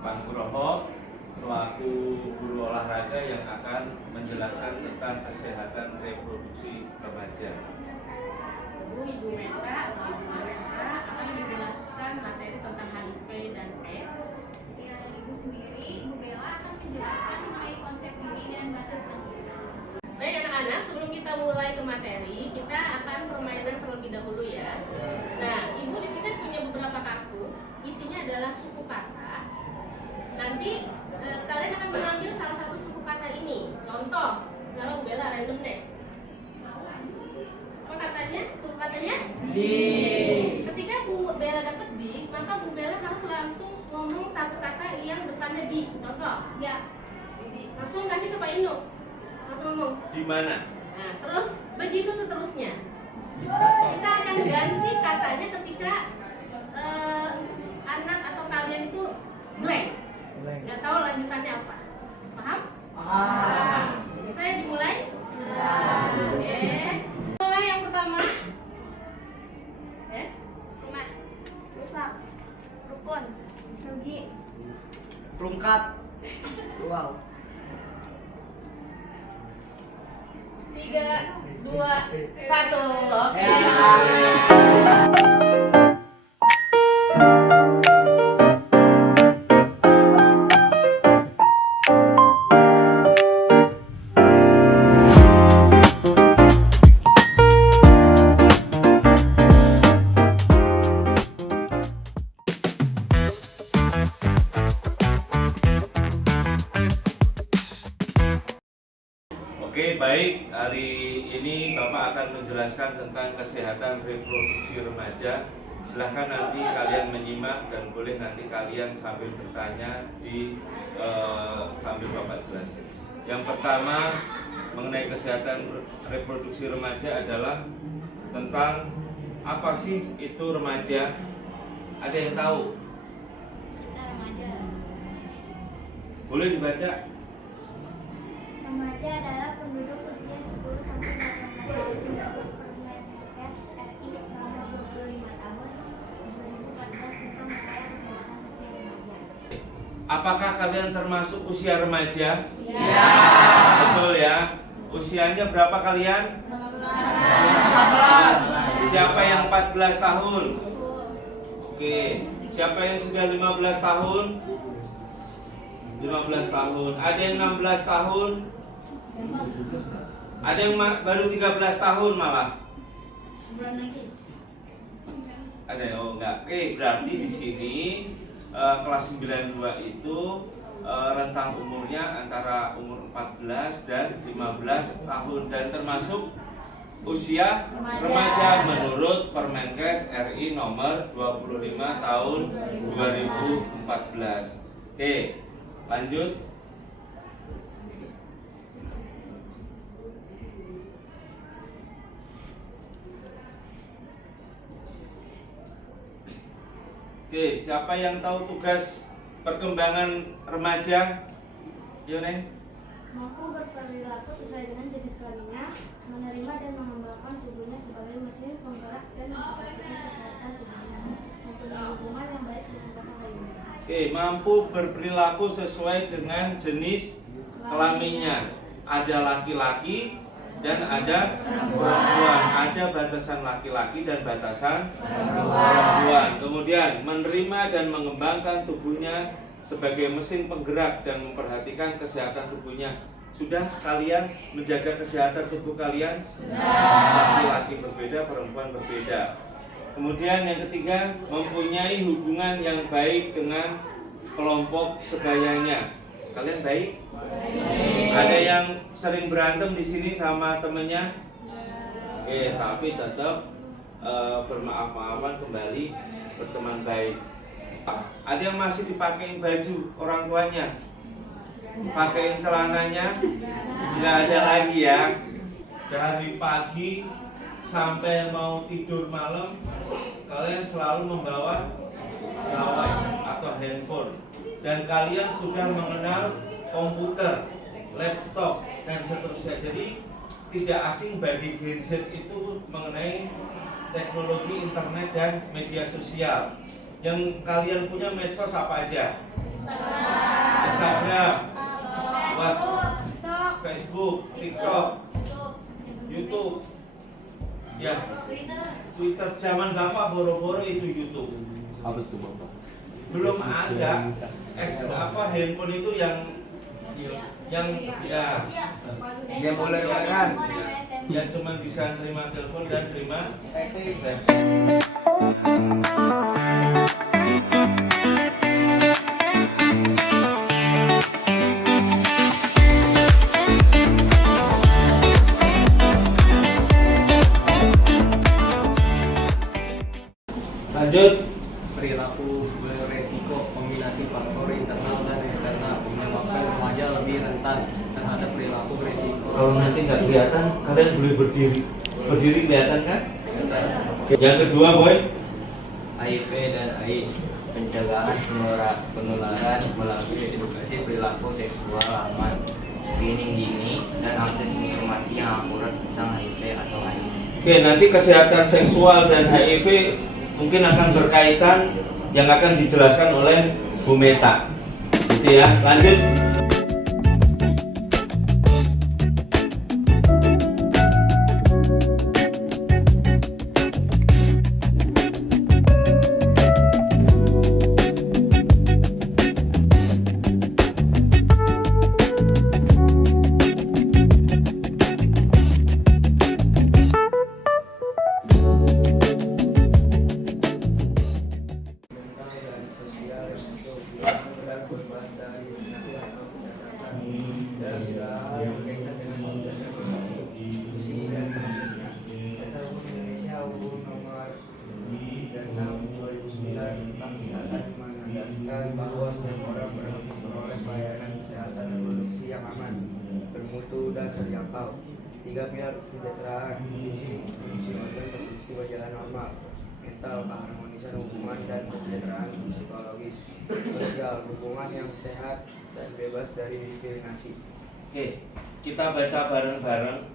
Pak Nugroho selaku guru olahraga yang akan menjelaskan tentang kesehatan reproduksi remaja. Ibu Meta akan menjelaskan materi tentang HIV dan AIDS. Ya, Ibu sendiri, Ibu Bella akan menjelaskan mengenai konsep ini dan batasannya. Baik anak-anak, sebelum kita mulai ke materi, kita akan permainan terlebih dahulu ya. Nah, Ibu di sini punya beberapa kartu, isinya adalah suku kata. Nanti kalian akan mengambil salah satu suku kata ini. Contoh, misalnya Bu Bella random deh. Apa katanya? Suku katanya? Di. Ketika Bu Bella dapat di, maka Bu Bella harus langsung ngomong satu kata yang depannya di. Contoh. Ya. Langsung kasih ke Pak Inu. Langsung ngomong. Di mana? Nah, terus begitu seterusnya. Kita akan ganti katanya ketika anak atau kalian itu blank. Nggak tahu lanjutannya apa. Paham? Paham. Saya dimulai? Oke. Mulai yang pertama. Rumah. Rusak. Rukun. Rugi. Rungkat. Wow. 3, 2, 1. Oke. Oke, baik. Hari ini Bapak akan menjelaskan tentang kesehatan reproduksi remaja. Silahkan nanti kalian menyimak dan boleh nanti kalian sambil bertanya sambil Bapak jelasin. Yang pertama mengenai kesehatan reproduksi remaja adalah tentang apa sih itu remaja? Ada yang tahu? Kita remaja. Boleh dibaca? Remaja adalah penduduk usia 10 sampai 18 tahun menurut Permenkes RI nomor 25 tahun 2014 tentang masalah kesehatan usia remaja. Apakah kalian termasuk usia remaja? Ya. Betul ya. Usianya berapa kalian? 14. Siapa yang 14 tahun? Oke. Siapa yang sudah 15 tahun? 15 tahun. Ada yang 16 tahun? Ada yang baru 13 tahun malah? Sebulan lagi. Ada ya? Oh enggak. Oke, berarti di sini kelas 92 itu rentang umurnya antara umur 14 dan 15 tahun dan termasuk usia remaja menurut Permenkes RI nomor 25 tahun 2014. Oke, lanjut. Oke, siapa yang tahu tugas perkembangan remaja? Yuk, Neng. Mampu berperilaku sesuai dengan jenis kelaminnya, menerima dan mengembangkan tubuhnya sebagai mesin penggerak dan memperhatikan kesehatan tubuhnya, mempunyai hubungan yang baik dengan pasangan lainnya. Oke, mampu berperilaku sesuai dengan jenis kelaminnya. Ada laki-laki dan ada perempuan. Ada batasan laki-laki dan batasan perempuan. Kemudian menerima dan mengembangkan tubuhnya sebagai mesin penggerak dan memperhatikan kesehatan tubuhnya. Sudah kalian menjaga kesehatan tubuh kalian? Laki-laki berbeda, perempuan berbeda. Kemudian yang ketiga, mempunyai hubungan yang baik dengan kelompok sebayanya. Kalian baik? Ada yang sering berantem di sini sama temennya? Tapi tetap bermaaf-maafan kembali, berteman baik. Ada yang masih dipakein baju orang tuanya? Pakein celananya? Nggak ada lagi ya. Dari pagi sampai mau tidur malam, kalian selalu membawa gawai atau handphone. Dan kalian sudah mengenal komputer, laptop, dan seterusnya. Jadi tidak asing bagi Gen Z itu mengenai teknologi internet dan media sosial. Yang kalian punya medsos apa aja? Instagram, WhatsApp, Facebook, TikTok, YouTube. Ya, Twitter zaman Bapak boro-boro itu YouTube. Apa itu Bapak? Belum ada handphone itu yang ya Dia boleh kan? yang cuma bisa terima telepon dan terima SMS. Lanjut. Perilaku beresiko kombinasi faktor internal dan eksternal menyebabkan remaja lebih rentan terhadap perilaku beresiko. Kalau nanti nggak kelihatan, kalian boleh berdiri. Berdiri kelihatan kan? Yang kedua, Boy. HIV dan AIDS, pencegahan penularan melalui edukasi perilaku seksual aman, screening dini, dan akses informasi yang akurat tentang HIV atau AIDS. Oke, nanti kesehatan seksual dan HIV mungkin akan berkaitan yang akan dijelaskan oleh Bu Meta. Gitu ya. Lanjut. Bahwa setiap orang berhak memperoleh pelayanan kesehatan reproduksi yang aman, bermutu dan terjangkau. 3 pilar kesejahteraan: visi, fungsi organ reproduksi berjalan normal, mental, keharmonisan hubungan dan kesejahteraan psikologis, sosial, hubungan yang sehat dan bebas dari diskriminasi. Oke, kita baca bareng-bareng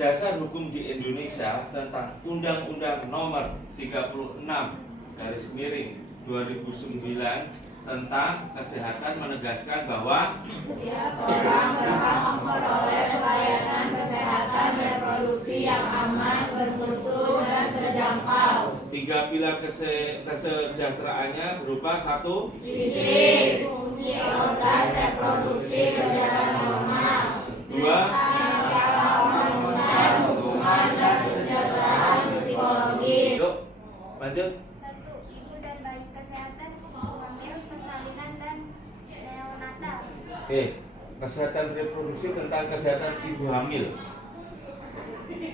dasar hukum di Indonesia tentang Undang-Undang Nomor 36/2009 tentang kesehatan menegaskan bahwa Setiap orang berhak memperoleh pelayanan kesehatan reproduksi yang aman, bermutu, dan terjangkau. 3 pilar kesejahteraannya berupa 1. Fisik, fungsi organ reproduksi berjalan normal. 2. Keharmonisan hubungan dan kesejahteraan psikologis. Yuk, lanjut. 1. Ibu dan bayi kesehatan, hamil, persalinan, dan neonatal. Oke, kesehatan reproduksi tentang kesehatan ibu hamil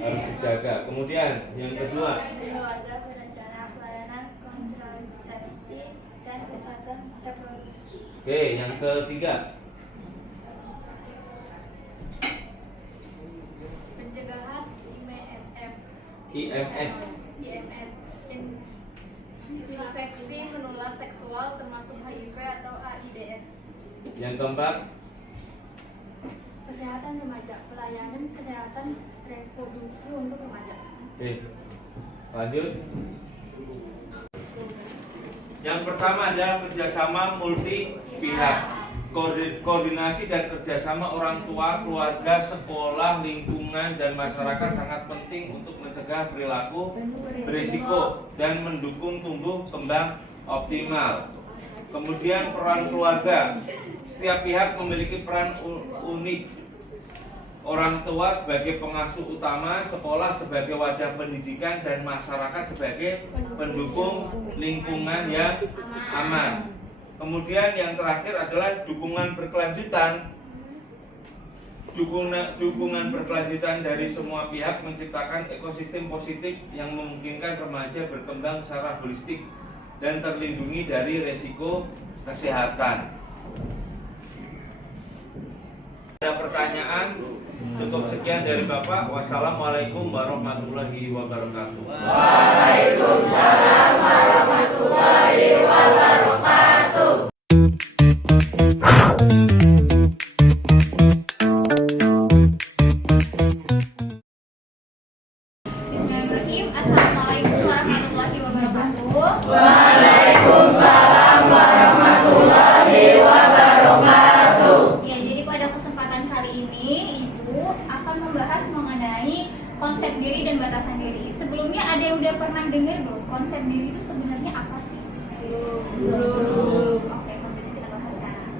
harus dijaga. Kemudian yang kedua, Keluarga berencana pelayanan kontrasepsi dan kesehatan reproduksi. oke, yang ketiga, Pencegahan IMSF, IMS. infeksi menular seksual termasuk HIV atau AIDS. Yang keempat, Kesehatan remaja, pelayanan kesehatan reproduksi untuk remaja. oke, lanjut. Yang pertama adalah kerjasama multi pihak, koordinasi dan kerjasama orang tua, keluarga, sekolah, lingkungan, dan masyarakat sangat penting untuk mencegah perilaku berisiko dan mendukung tumbuh kembang optimal. Kemudian peran keluarga, setiap pihak memiliki peran unik. Orang tua sebagai pengasuh utama, sekolah sebagai wadah pendidikan, dan masyarakat sebagai pendukung lingkungan yang aman. Kemudian yang terakhir adalah dukungan berkelanjutan. Dukungan berkelanjutan dari semua pihak menciptakan ekosistem positif yang memungkinkan remaja berkembang secara holistik dan terlindungi dari resiko kesehatan. Ada pertanyaan? Cukup sekian dari Bapak. Wassalamualaikum warahmatullahi wabarakatuh. Waalaikumsalam warahmatullahi wabarakatuh. Bismillahirrahmanirrahim. Assalamualaikum warahmatullahi wabarakatuh. Waalaikumsalam warahmatullahi sebenarnya apa sih? Belum. Oke, kalau gitu kita bahas sekarang.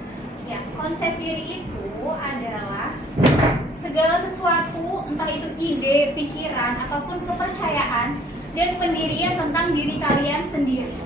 Ya, konsep diri itu adalah segala sesuatu, entah itu ide, pikiran, ataupun kepercayaan dan pendirian tentang diri kalian sendiri.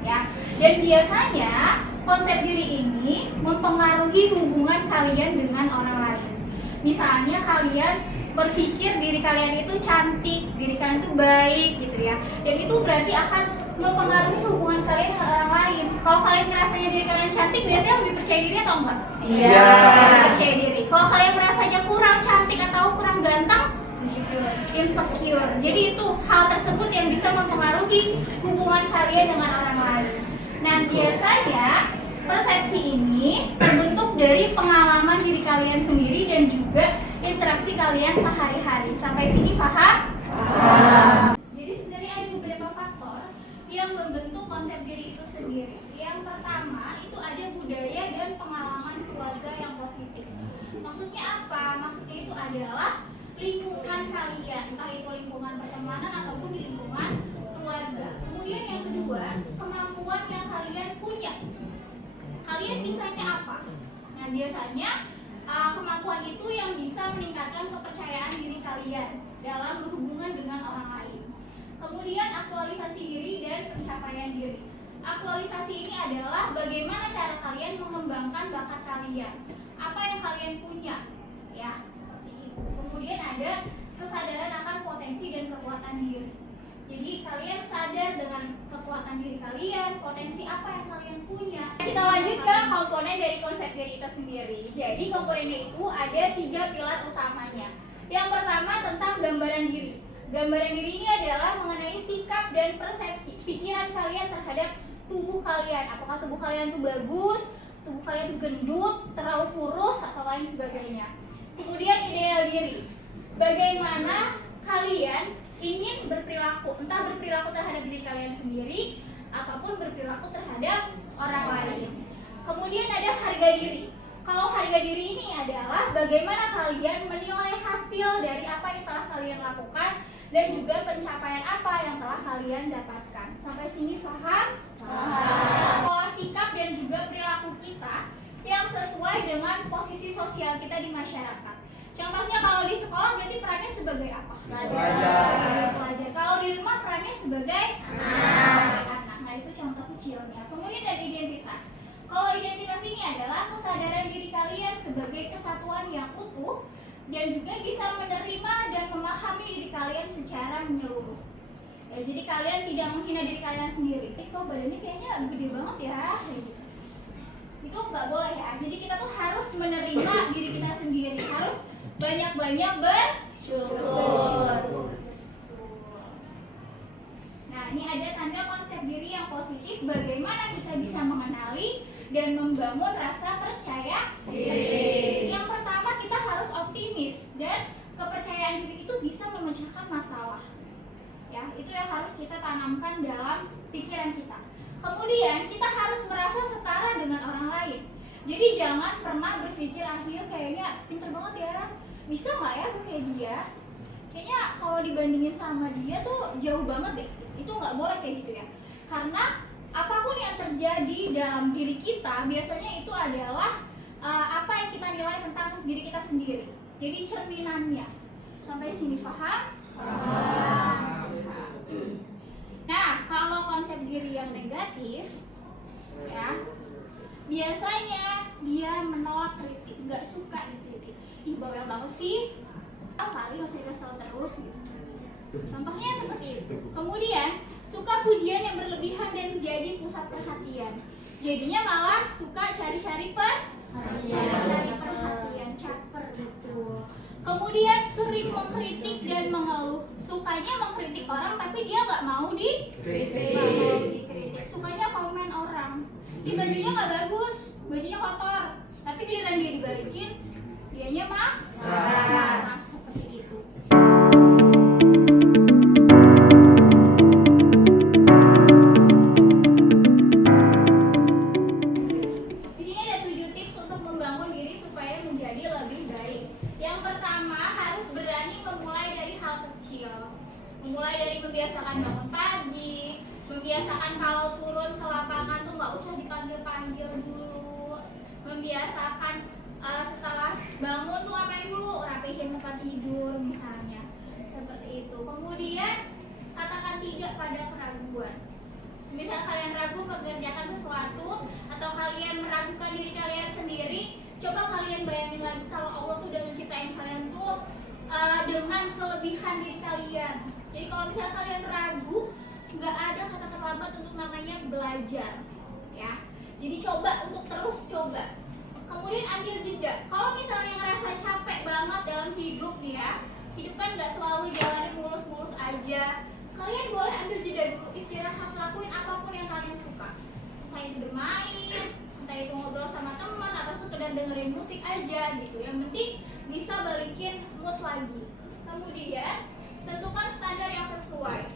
Ya, dan biasanya konsep diri ini mempengaruhi hubungan kalian dengan orang lain. Misalnya kalian berpikir diri kalian itu cantik, diri kalian itu baik gitu ya. Dan itu berarti akan mempengaruhi hubungan kalian dengan orang lain. Kalau kalian merasanya diri kalian cantik, biasanya lebih percaya diri atau enggak? Iya. Lebih percaya diri. Kalau kalian merasanya kurang cantik atau kurang ganteng, insecure. Jadi itu hal tersebut yang bisa mempengaruhi hubungan kalian dengan orang lain. Nah, biasanya persepsi ini terbentuk dari pengalaman diri kalian sendiri dan juga interaksi kalian sehari-hari. Sampai sini paham? Jadi sebenarnya ada beberapa faktor yang membentuk konsep diri itu sendiri. Yang pertama itu ada budaya dan pengalaman keluarga yang positif. Maksudnya apa? Maksudnya itu adalah lingkungan kalian, entah itu lingkungan pertemanan ataupun di lingkungan keluarga. Kemudian yang kedua, kemampuan yang kalian punya. Kalian bisanya apa? Nah, biasanya kemampuan itu yang bisa meningkatkan kepercayaan diri kalian dalam berhubungan dengan orang lain. Kemudian aktualisasi diri dan pencapaian diri. Aktualisasi ini adalah bagaimana cara kalian mengembangkan bakat kalian. Apa yang kalian punya? Ya, seperti itu. Kemudian ada kesadaran akan potensi dan kekuatan diri. Jadi kalian sadar dengan kekuatan diri kalian, potensi apa yang kalian punya. Kita lanjut ke komponen dari konsep diri itu sendiri. Jadi komponennya itu ada 3 pilar utamanya. Yang pertama tentang gambaran diri. Gambaran diri ini adalah mengenai sikap dan persepsi pikiran kalian terhadap tubuh kalian. Apakah tubuh kalian itu bagus, tubuh kalian itu gendut, terlalu kurus, atau lain sebagainya. Kemudian ideal diri. Bagaimana kalian ingin berperilaku, entah berperilaku terhadap diri kalian sendiri ataupun berperilaku terhadap orang lain. Kemudian ada harga diri. Kalau harga diri ini adalah bagaimana kalian menilai hasil dari apa yang telah kalian lakukan dan juga pencapaian apa yang telah kalian dapatkan. Sampai sini paham? Paham. Pola sikap dan juga perilaku kita yang sesuai dengan posisi sosial kita di masyarakat. Contohnya kalau di sekolah berarti perannya sebagai apa? Pelajar. Kalau di rumah perannya sebagai anak. Nah, itu contoh kecilnya. Kemudian ada identitas. Kalau identitas ini adalah kesadaran diri kalian sebagai kesatuan yang utuh dan juga bisa menerima dan memahami diri kalian secara menyeluruh. Ya, jadi kalian tidak menghina diri kalian sendiri. Kok badannya kayaknya gede banget ya, kayak gitu. Itu nggak boleh ya. Jadi kita tuh harus menerima diri kita sendiri, harus banyak-banyak bersyukur. Nah, ini ada tanda konsep diri yang positif. Bagaimana kita bisa mengenali dan membangun rasa percaya diri. Yang pertama, kita harus optimis dan kepercayaan diri itu bisa memecahkan masalah. Ya, itu yang harus kita tanamkan dalam pikiran kita. Kemudian, kita harus merasa setara dengan orang lain. Jadi jangan pernah berpikir kayaknya pinter banget ya, bisa nggak ya gue kayak dia? Kayaknya kalau dibandingin sama dia tuh jauh banget deh. Itu nggak boleh kayak gitu ya. Karena apapun yang terjadi dalam diri kita biasanya itu adalah apa yang kita nilai tentang diri kita sendiri. Jadi cerminannya. Sampai sini paham? Paham. Nah, kalau konsep diri yang negatif, ya, biasanya dia menolak kritik, nggak suka dikritik. Ih, bawel banget sih. Kali masih dikasih tahu terus gitu. Contohnya seperti itu. Kemudian suka pujian yang berlebihan dan menjadi pusat perhatian. Jadinya malah suka cari-cari perhatian, caper gitu. Kemudian sering mengkritik dan mengeluh. Sukanya mengkritik orang tapi dia nggak mau dikritik. Sukanya komen orang. Ih, bajunya nggak bagus, bajunya kotor. Tapi giliran dia dibalikin, dianya marah. Seperti itu. Di sini ada 7 tips untuk membangun diri supaya menjadi lebih baik. Yang pertama, harus berani memulai dari hal kecil. Memulai dari membiasakan bangun pagi, membiasakan kalau turun ke lapangan tuh nggak usah dipanggil-panggil dulu. Membiasakan setelah bangun tuh ngapain dulu? Rapihin tempat tidur misalnya. Seperti itu. Kemudian katakan tidak pada keraguan. Misal kalian ragu mengerjakan sesuatu atau kalian meragukan diri kalian sendiri, coba kalian bayangin lagi kalau Allah tuh udah menciptain kalian tuh dengan kelebihan diri kalian. Jadi kalau misalnya kalian ragu, nggak ada kata terlambat untuk namanya belajar, ya. Jadi coba untuk terus coba. Kemudian ambil jeda. Kalau misalnya ngerasa capek banget dalam hidup nih ya, hidup kan nggak selalu jalannya mulus-mulus aja. Kalian boleh ambil jeda dulu, istirahat, lakuin apapun yang kalian suka. Entah itu bermain, entah itu ngobrol sama teman, atau sekedar dengerin musik aja gitu. Yang penting bisa balikin mood lagi. Kemudian tentukan standar yang sesuai.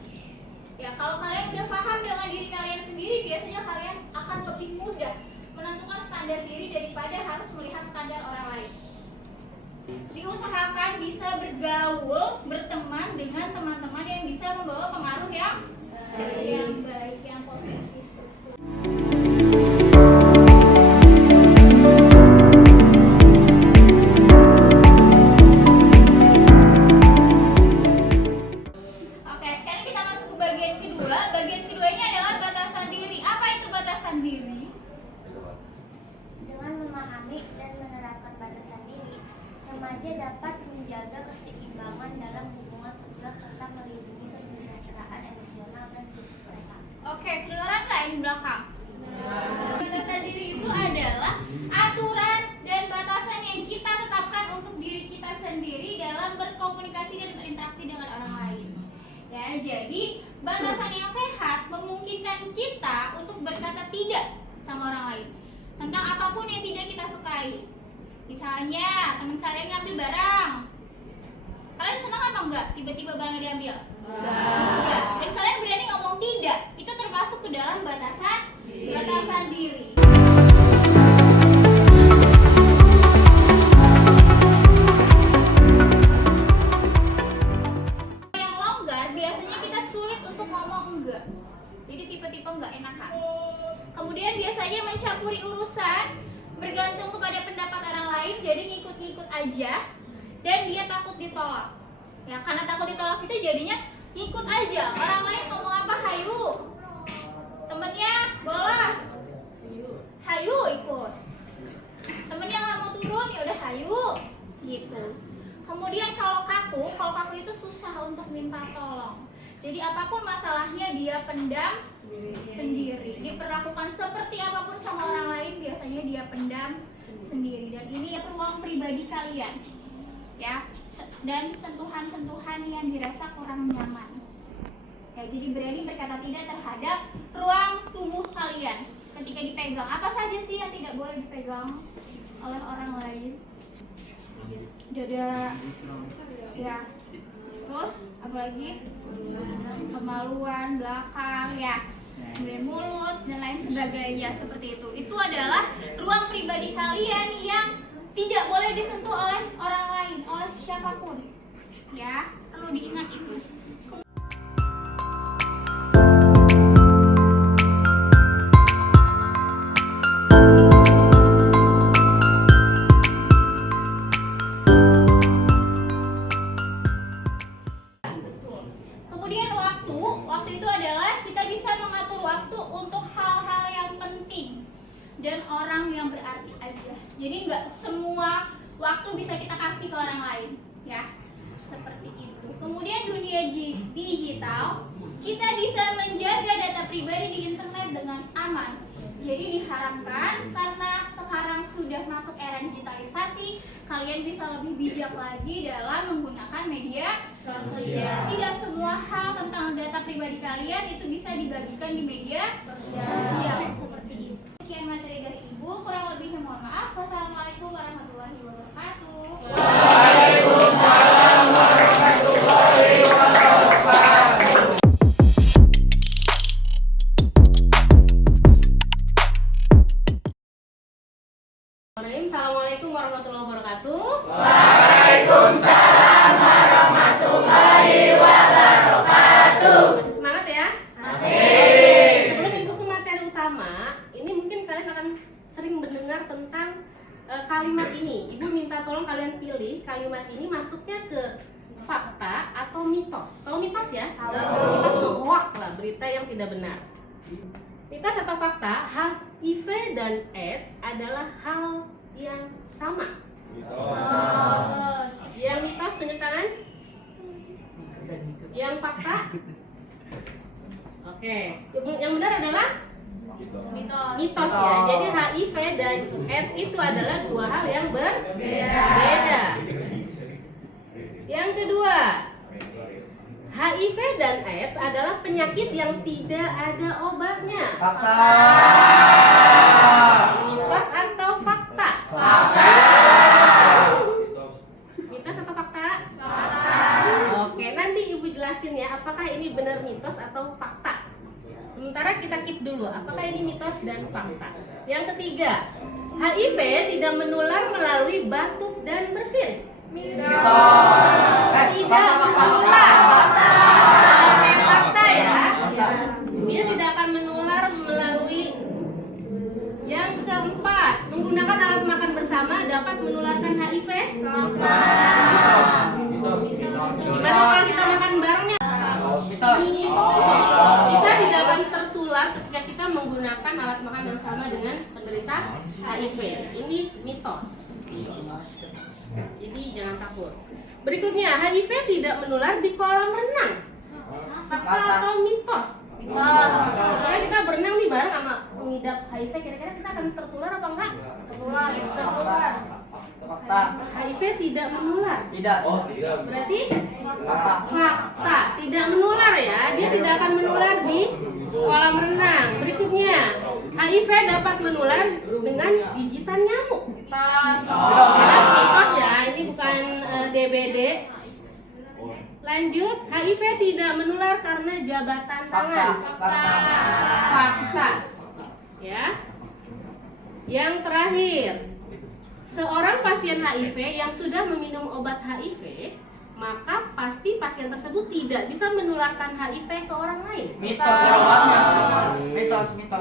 Ya, kalau kalian udah paham dengan diri kalian sendiri, biasanya kalian akan lebih mudah menentukan standar diri daripada harus melihat standar orang lain. Diusahakan bisa bergaul, berteman dengan teman-teman yang bisa membawa pengaruh yang baik, yang positif. Oke, sekarang kita masuk ke bagian kedua. Bagian keduanya adalah batasan diri. Apa itu batasan diri? Dengan memahami dan menerapkan batasan diri, remaja dapat menjaga keseimbangan dalam hubungan sosial serta melindungi kesejahteraan emosional dan fisik mereka. Oke, kedengeran nggak ini belakang? Batasan diri itu adalah aturan dan batasan yang kita tetapkan untuk diri kita sendiri dalam berkomunikasi dan berinteraksi dengan orang lain. Ya, jadi batasan yang sehat memungkinkan kita untuk berkata tidak sama orang lain tentang apapun yang tidak kita sukai. Misalnya teman kalian ngambil barang, kalian senang apa enggak tiba-tiba barangnya diambil? Enggak. Dan kalian berani ngomong tidak, itu termasuk ke dalam batasan diri. Yang longgar biasanya kita sulit untuk ngomong enggak. Jadi tipe-tipe enggak enakan. Kemudian biasanya mencampuri urusan, bergantung kepada pendapat orang lain, jadi ngikut-ngikut aja, dan dia takut ditolak. Ya, karena takut ditolak itu jadinya ngikut aja. Orang lain ngomong apa, hayu. Temennya bolos, hayu ikut. Temennya nggak mau turun, ya udah hayu, gitu. Kemudian kalau kaku itu susah untuk minta tolong. Jadi apapun masalahnya dia pendam sendiri. Diperlakukan seperti apapun sama orang lain, biasanya dia pendam sendiri. Dan ini ruang pribadi kalian, ya. Dan sentuhan-sentuhan yang dirasa kurang nyaman. Ya, jadi berani berkata tidak terhadap ruang tubuh kalian ketika dipegang. Apa saja sih yang tidak boleh dipegang oleh orang lain? Dada, ya. Terus apa lagi? Kemaluan, belakang, ya. Kemudian mulut dan lain sebagainya seperti itu. Itu adalah ruang pribadi kalian yang tidak boleh disentuh oleh orang lain, oleh siapapun. Ya, perlu diingat itu. Kemudian waktu itu adalah kita bisa mengatur waktu untuk hal-hal yang penting dan orang yang berarti aja. Jadi nggak semua waktu bisa kita kasih ke orang lain, ya. Seperti itu. Kemudian dunia digital, kita bisa menjaga data pribadi di internet dengan aman. Jadi diharapkan karena sekarang sudah masuk era digitalisasi, kalian bisa lebih bijak lagi dalam menggunakan media sosial. Tidak semua hal tentang data pribadi kalian itu bisa dibagikan di media sosial seperti itu. Sekian materi dari Ibu, kurang lebihnya mohon maaf. Wassalamualaikum warahmatullahi wabarakatuh. Waalaikumsalam warahmatullahi wabarakatuh. Assalamualaikum warahmatullahi wabarakatuh. Waalaikumsalam warahmatullahi wabarakatuh. Masih semangat ya? Masih. Sebelum Ibu mendengar tentang kalimat ini. Ibu minta tolong kalian pilih kalimat ini masuknya ke fakta atau mitos. Tahu mitos ya? Mitos itu hoax lah, berita yang tidak benar. Mitos atau fakta, HIV dan AIDS adalah hal yang sama. Yang mitos tunjuk tangan. Yang fakta. Oke, yang benar adalah mitos ya. Jadi HIV dan AIDS itu adalah dua hal yang berbeda. Yang kedua, HIV dan AIDS adalah penyakit yang tidak ada obatnya. Fakta. Mitos atau fakta? Mitos atau fakta? Oke, nanti ibu jelasin ya apakah ini benar mitos atau fakta. Sementara kita keep dulu, apakah ini mitos dan fakta. Yang ketiga, HIV tidak menular melalui batuk dan bersin. Tidak menular. Oke, fakta ya. Dia tidak akan menular melalui. Yang keempat, menggunakan alat makan bersama dapat menularkan HIV. Gimana kalau kita makan barengnya? Kita tidak akan tertular ketika kita menggunakan alat makan yang sama dengan penderita HIV. Ini mitos. Jadi jangan takut. Berikutnya, HIV tidak menular di kolam renang. Fakta atau mitos? Kalau kita berenang nih bareng sama pengidap HIV, kira-kira kita akan tertular apa enggak? Tertular. HIV tidak menular. Tidak. Berarti fakta tidak menular ya. Dia tidak akan menular di kolam renang. Berikutnya, HIV dapat menular dengan gigitan nyamuk. Jelas mitos ya. Ini bukan DBD. Lanjut, HIV tidak menular karena jabatan tangan. Fakta. Ya. Yang terakhir, seorang pasien HIV yang sudah meminum obat HIV, maka pasti pasien tersebut tidak bisa menularkan HIV ke orang lain. Mitos.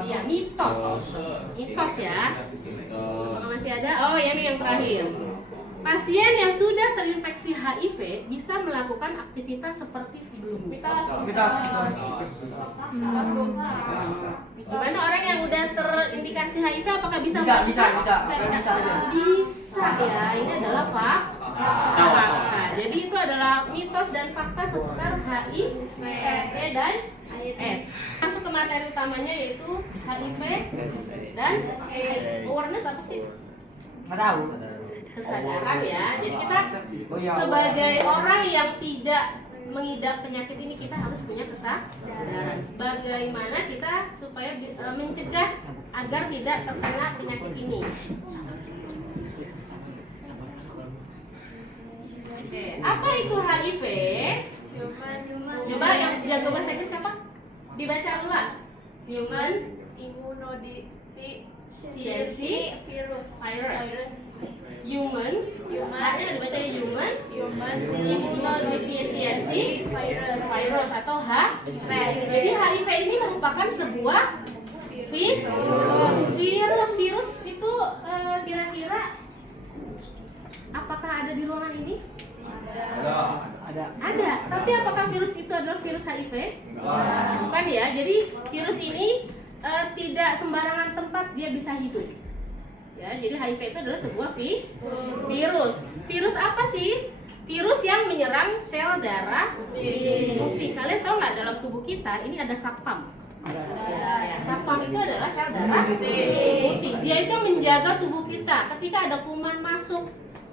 Iya, mitos. Mitos ya. Apakah masih ada? Oh, ya, ini yang terakhir. Pasien yang sudah terinfeksi HIV bisa melakukan aktivitas seperti sebelumnya. Gimana orang yang udah terindikasi HIV apakah bisa? Bisa. Bisa ya. Ini adalah fakta. Jadi itu adalah mitos dan fakta seputar HIV dan AIDS. Masuk ke materi utamanya yaitu HIV dan AIDS. Awareness apa sih? Nggak tahu. Kesadaran ya. Jadi kita sebagai orang yang tidak mengidap penyakit ini, kita harus punya kesadaran. Bagaimana kita supaya mencegah agar tidak terkena penyakit ini. Oke, apa itu HIV? Coba yang jago bahasa Inggris siapa? Dibaca ulang. Human immunodeficiency virus. Human, H-nya dibacanya human immunodeficiency virus atau HIV. Jadi HIV ini merupakan sebuah virus itu kira-kira apakah ada di ruangan ini? Ada. Tapi apakah virus itu adalah virus HIV? Bukan ya. Jadi virus ini tidak sembarangan tempat dia bisa hidup. Ya, jadi HIV itu adalah sebuah virus. Virus apa sih? Virus yang menyerang sel darah putih. Kalian tahu nggak dalam tubuh kita ini ada satpam? Ya, satpam itu adalah sel darah putih. Dia itu menjaga tubuh kita. Ketika ada kuman masuk,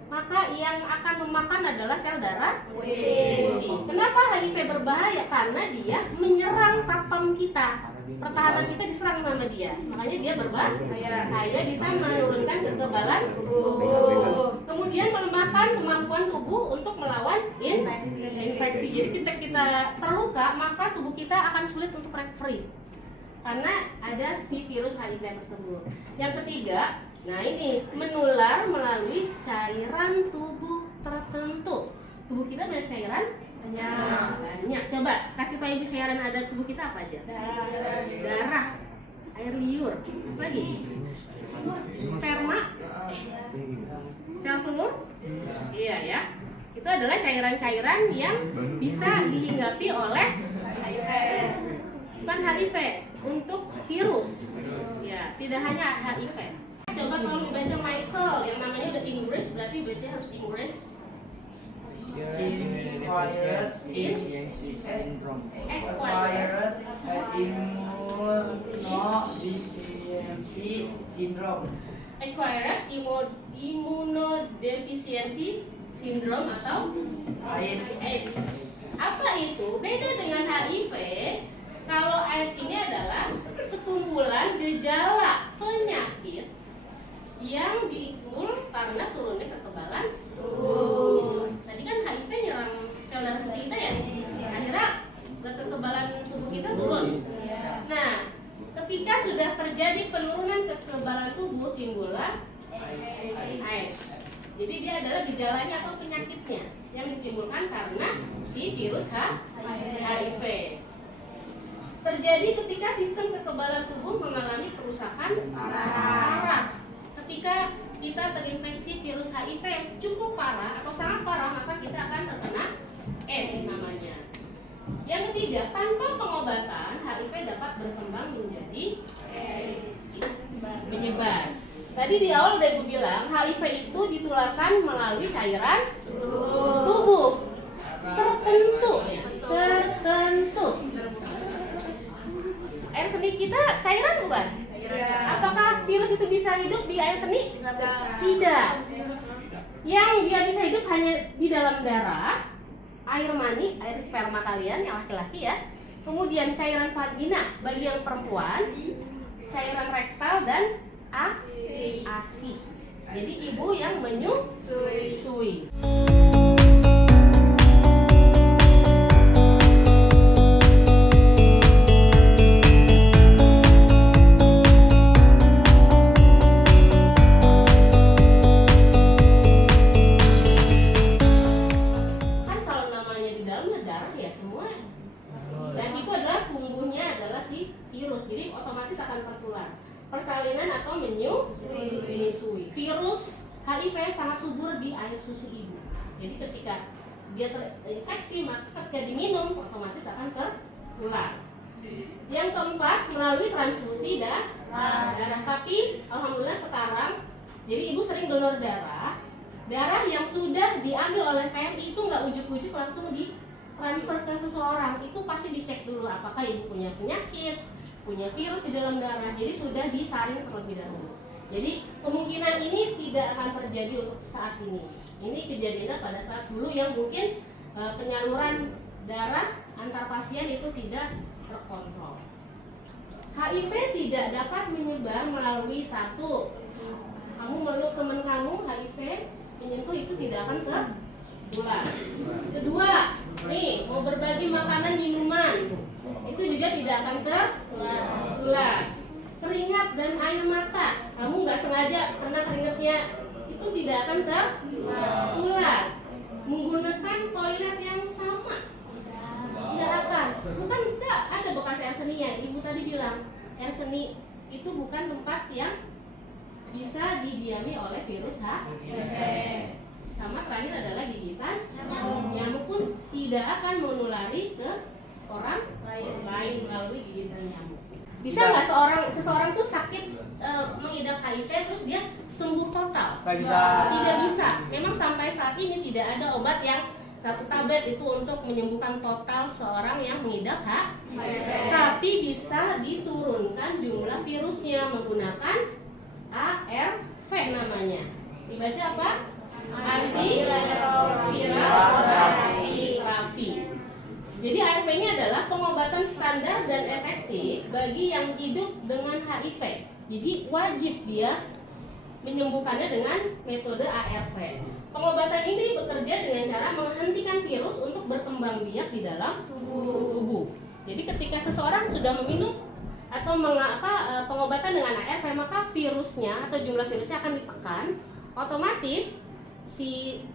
maka yang akan memakan adalah sel darah putih. Kenapa HIV berbahaya? Karena dia menyerang satpam kita. Pertahanan kita diserang sama dia, makanya dia berbahaya, bisa menurunkan kekebalan tubuh, kemudian melemahkan kemampuan tubuh untuk melawan infeksi. Jadi ketika kita terluka, maka tubuh kita akan sulit untuk recovery karena ada si virus HIV tersebut. Yang ketiga, nah ini menular melalui cairan tubuh tertentu. Tubuh kita banyak cairan? Banyak. Coba kasih tahu ibu cairan ada tubuh kita apa aja? Darah. air liur, apa lagi? Sperma, sel telur, iya ya. Itu adalah cairan-cairan yang bisa dihinggapi oleh bukan HIV, untuk virus. Ya, tidak hanya HIV. Coba tolong dibaca Michael, yang namanya udah Inggris, berarti baca harus Inggris. Acquired immunodeficiency syndrome. Acquired immunodeficiency syndrome atau AIDS. Apa itu? Beda dengan HIV. Kalau AIDS ini adalah sekumpulan gejala penyakit yang timbul karena turunnya kekebalan tubuh. Tadi kan HIV nyerang sel darah putih kita ya. Akhirnya kekebalan tubuh kita turun. Nah, ketika sudah terjadi penurunan kekebalan tubuh, timbullah AIDS. Jadi dia adalah gejalanya atau penyakitnya yang ditimbulkan karena si virus HIV. Terjadi ketika sistem kekebalan tubuh mengalami kerusakan parah. Ketika kita terinfeksi virus HIV yang cukup parah atau sangat parah, maka kita akan terkena AIDS namanya. Yang ketiga, tanpa pengobatan HIV dapat berkembang menjadi AIDS, menyebar. Tadi di awal udah Ibu bilang HIV itu ditularkan melalui cairan tubuh tertentu. Air seni kita cairan bukan? Apakah virus itu bisa hidup di air seni? Tidak. Yang dia bisa hidup hanya di dalam darah, air mani, air sperma kalian yang laki-laki ya. Kemudian cairan vagina bagi yang perempuan, cairan rektal dan ASI. Jadi ibu yang menyusui. Jadi otomatis akan tertular. Persalinan atau menyusui. Virus HIV sangat subur di air susu ibu. Jadi ketika dia terinfeksi, maka ketika diminum otomatis akan tertular. Yang keempat, melalui transfusi darah. Tapi alhamdulillah sekarang, jadi ibu sering donor darah. Darah yang sudah diambil oleh PMI itu nggak ujuk-ujuk langsung ditransfer ke seseorang. Itu pasti dicek dulu apakah ibu punya penyakit, punya virus di dalam darah, jadi sudah disaring terlebih dahulu. Jadi kemungkinan ini tidak akan terjadi untuk saat ini. Ini kejadiannya pada saat dulu yang mungkin penyaluran darah antar pasien itu tidak terkontrol. HIV tidak dapat menyebar melalui satu, kamu meluk teman kamu HIV menyentuh itu tidak akan tertular. Kedua, nih mau berbagi makanan minuman itu juga tidak akan tertular. Keringat dan air mata, kamu nggak sengaja kena keringatnya, itu tidak akan tertular. Menggunakan toilet yang sama, tidak akan. Bukan enggak ada bekas air seninya. Ibu tadi bilang air seni itu bukan tempat yang bisa didiami oleh virus HIV. Sama terakhir adalah gigitan nyamuk pun tidak akan menulari ke orang lain melalui gigitan nyamuk. Bisa nggak seseorang tuh sakit mengidap HIV terus dia sembuh total? Tidak bisa. Memang sampai saat ini tidak ada obat yang satu tablet itu untuk menyembuhkan total seorang yang mengidap HIV. Tapi bisa diturunkan jumlah virusnya menggunakan ARV namanya. Dibaca apa? Antiviral terapi. Jadi ARV ini adalah pengobatan standar dan efektif bagi yang hidup dengan HIV. Jadi wajib dia menyembuhkannya dengan metode ARV. Pengobatan ini bekerja dengan cara menghentikan virus untuk berkembang biak di dalam tubuh. Jadi ketika seseorang sudah meminum atau pengobatan dengan ARV, maka virusnya atau jumlah virusnya akan ditekan. Otomatis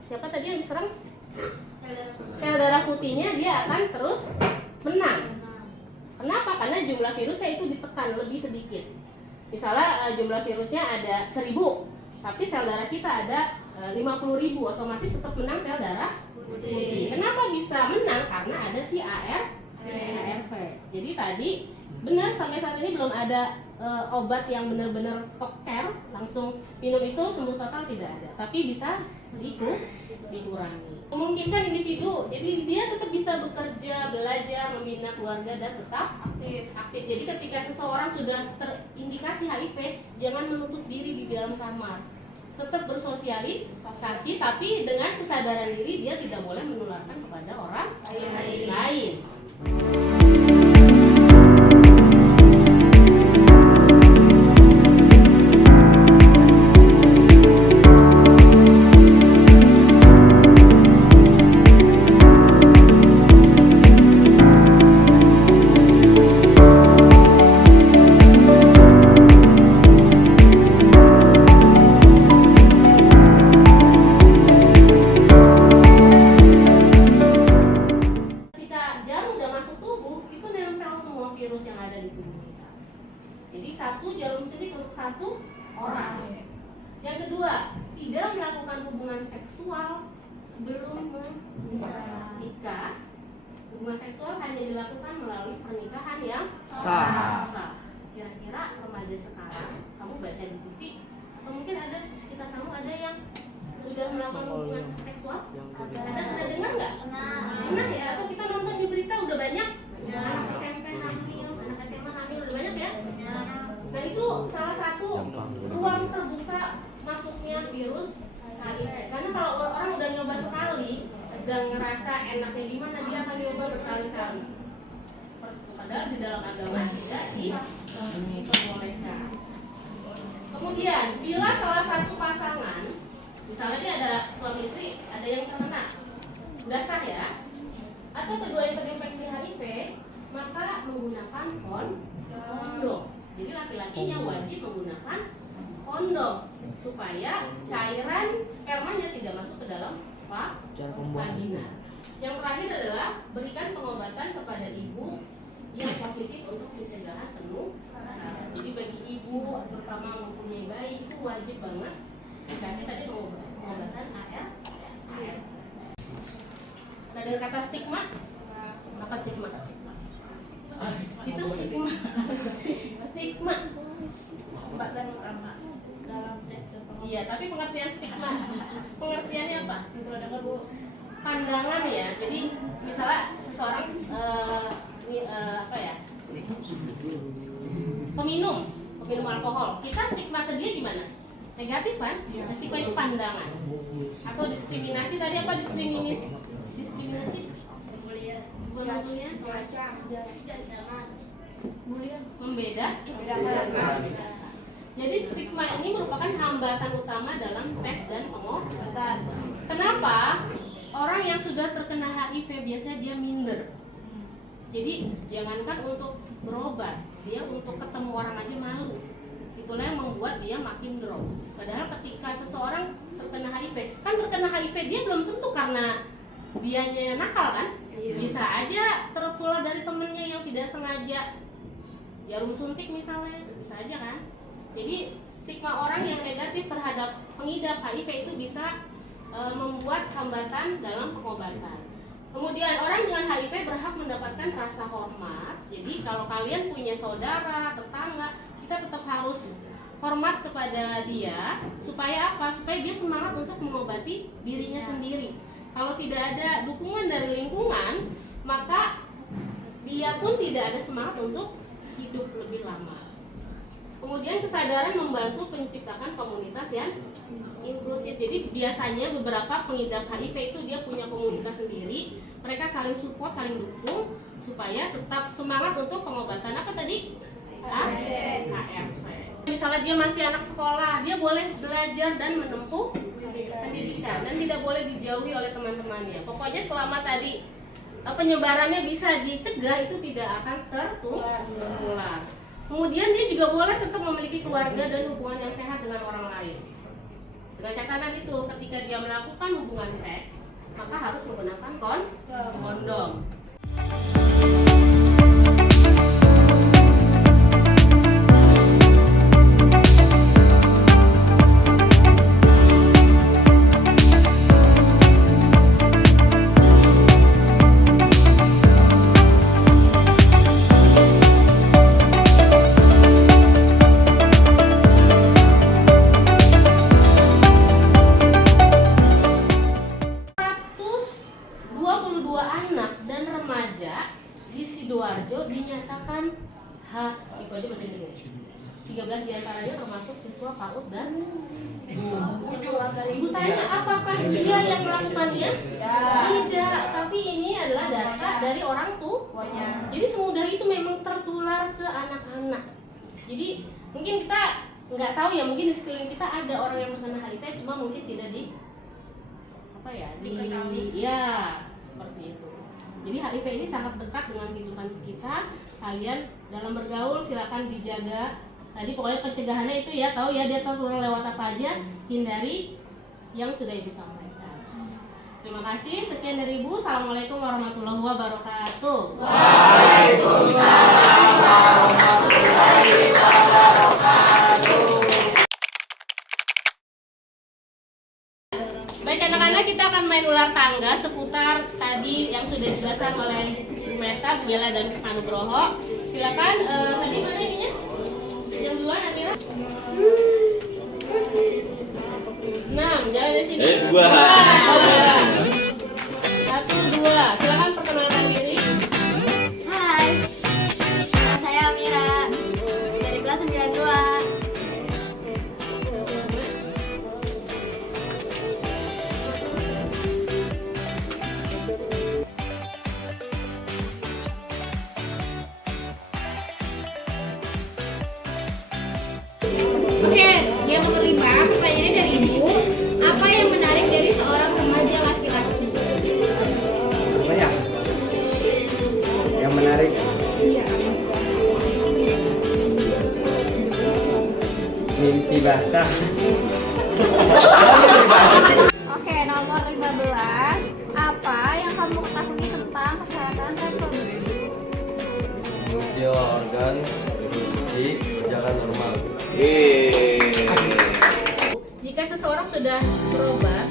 siapa tadi yang diserang? Sel darah putihnya dia akan terus menang. Kenapa? Karena jumlah virusnya itu ditekan lebih sedikit. Misalnya jumlah virusnya ada 1000, tapi sel darah kita ada 50.000, otomatis tetap menang sel darah putih. Kenapa bisa menang? Karena ada si ARV. Jadi tadi benar sampai saat ini belum ada obat yang benar-benar tokcer langsung minum itu sembuh total, tidak ada. Tapi bisa dikurangi. Memungkinkan individu, jadi dia tetap bisa bekerja, belajar, membina keluarga dan tetap aktif. Jadi ketika seseorang sudah terindikasi HIV, jangan menutup diri di dalam kamar. Tetap bersosialisasi, tapi dengan kesadaran diri dia tidak boleh menularkan kepada orang lain. Virus yang ada di tubuh kita. Jadi satu jarum suntik untuk satu orang. Yang kedua, tidak melakukan hubungan seksual sebelum menikah. Hubungan seksual hanya dilakukan melalui pernikahan yang sah. Kira-kira remaja sekarang, kamu baca di TV atau mungkin ada di sekitar kamu ada yang sudah melakukan hubungan seksual? Ada pernah dengar nggak? Pernah ya? Atau kita nonton di berita udah banyak? Anak SMP hamil, anak SMA hamil udah banyak ya? Nah itu salah satu ruang terbuka masuknya virus HIV. Karena kalau orang udah nyoba sekali dan ngerasa enaknya gimana, dia akan nyoba berkali-kali. Padahal di dalam agama tidak diperbolehkan. Kemudian bila salah satu pasangan, misalnya dia ada suami istri, ada yang terkena, udah sah ya, atau kedua yang terinfeksi HIV, maka menggunakan kondom. Jadi laki-lakinya wajib menggunakan kondom supaya cairan spermanya tidak masuk ke dalam vagina. Yang terakhir adalah berikan pengobatan kepada ibu yang positif untuk pencegahan penuh. Jadi bagi ibu terutama mempunyai bayi itu wajib banget dikasih tadi pengobatan ARV. Nah, dengan kata stigma, apa stigma? Itu stigma. Stigma. Iya, tapi pengertian stigma, pengertiannya apa? Pandangan ya. Jadi misalnya seseorang apa ya? Peminum alkohol. Kita stigma ke dia gimana? Negatif kan? Stigma itu pandangan. Atau diskriminasi tadi apa diskriminasi? Diskriminasi? Bulian. Membeda. Jadi stigma ini merupakan hambatan utama dalam tes dan pengobatan. Kenapa? Orang yang sudah terkena HIV biasanya dia minder. Jadi jangankan untuk berobat, dia untuk ketemu orang aja malu. Itulah yang membuat dia makin drop. Padahal ketika seseorang terkena HIV, kan terkena HIV dia belum tentu karena dianya nakal kan? Bisa aja tertular dari temennya yang tidak sengaja jarum suntik misalnya, bisa aja kan? Jadi stigma orang yang negatif terhadap pengidap HIV itu bisa membuat hambatan dalam pengobatan. Kemudian orang dengan HIV berhak mendapatkan rasa hormat. Jadi kalau kalian punya saudara, tetangga, kita tetap harus hormat kepada dia. Supaya apa? Supaya dia semangat untuk mengobati dirinya sendiri. Kalau tidak ada dukungan dari lingkungan, maka dia pun tidak ada semangat untuk hidup lebih lama. Kemudian kesadaran membantu menciptakan komunitas yang inklusif. Jadi biasanya beberapa pengidap HIV itu dia punya komunitas sendiri. Mereka saling support, saling dukung supaya tetap semangat untuk pengobatan apa tadi? ARV. Misalnya dia masih anak sekolah, dia boleh belajar dan menempuh pendidikan dan tidak boleh dijauhi oleh teman-temannya. Pokoknya selama tadi penyebarannya bisa dicegah, itu tidak akan tertular. Kemudian dia juga boleh tetap memiliki keluarga dan hubungan yang sehat dengan orang lain. Dengan catatan itu, ketika dia melakukan hubungan seks, maka harus menggunakan kondom. 13 diantaranya termasuk siswa PAUD dan Ibu tanya apakah dia yang melakukannya? Tidak, tapi ini adalah data dari orang tuanya. Jadi semudah itu memang tertular ke anak-anak. Jadi mungkin kita nggak tahu ya, mungkin di sekeliling kita ada orang yang terkena HIV, cuma mungkin tidak di ya seperti itu. Jadi HIV ini sangat dekat dengan kehidupan kita. Kalian dalam bergaul silakan dijaga. Tadi pokoknya pencegahannya itu ya, tahu ya dia tertular lewat apa aja, hindari yang sudah Ibu sampaikan. Terima kasih, sekian dari Ibu. Assalamualaikum warahmatullahi wabarakatuh. Waalaikumsalam warahmatullahi wabarakatuh. Baik anak-anak, kita akan main ular tangga seputar tadi yang sudah dijelaskan oleh Bu Meta, Bu Bella, dan Pak Nugroho. Silakan, tadi mana ininya? Yang duluan Amira. 6, jalan dari sini. 2. 1, 2. Silakan perkenalkan diri. Hai, nama saya Amira dari kelas 92. Oke, yang nomor 5, pertanyaannya dari Ibu. Apa yang menarik dari seorang remaja laki-laki? Apa ya? Yang menarik Iya. mimpi basah. Oke, nomor 15. Apa yang kamu ketahui tentang kesehatan reproduksi? Fungsi organ reproduksi berjalan normal. Jika seseorang sudah berobat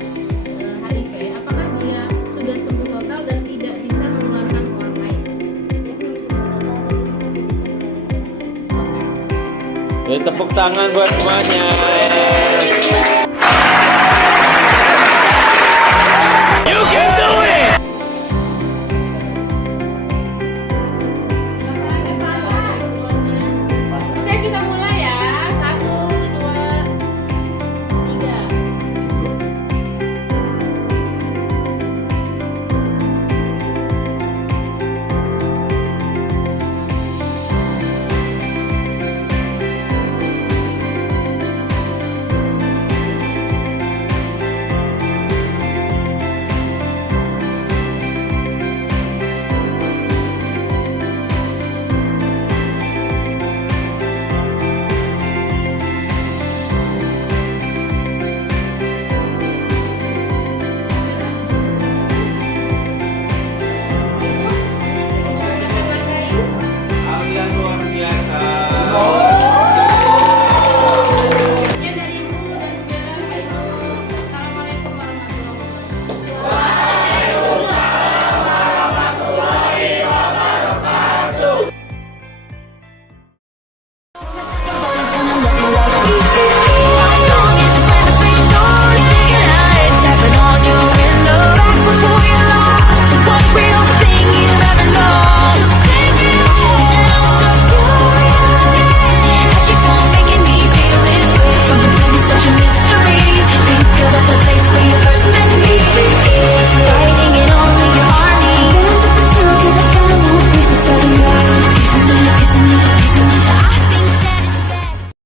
HIV, apakah dia sudah sembuh total dan tidak bisa menularkan ke orang lain? Dia belum sembuh total tapi dia masih bisa menularkan orang lain. Tepuk tangan buat semuanya.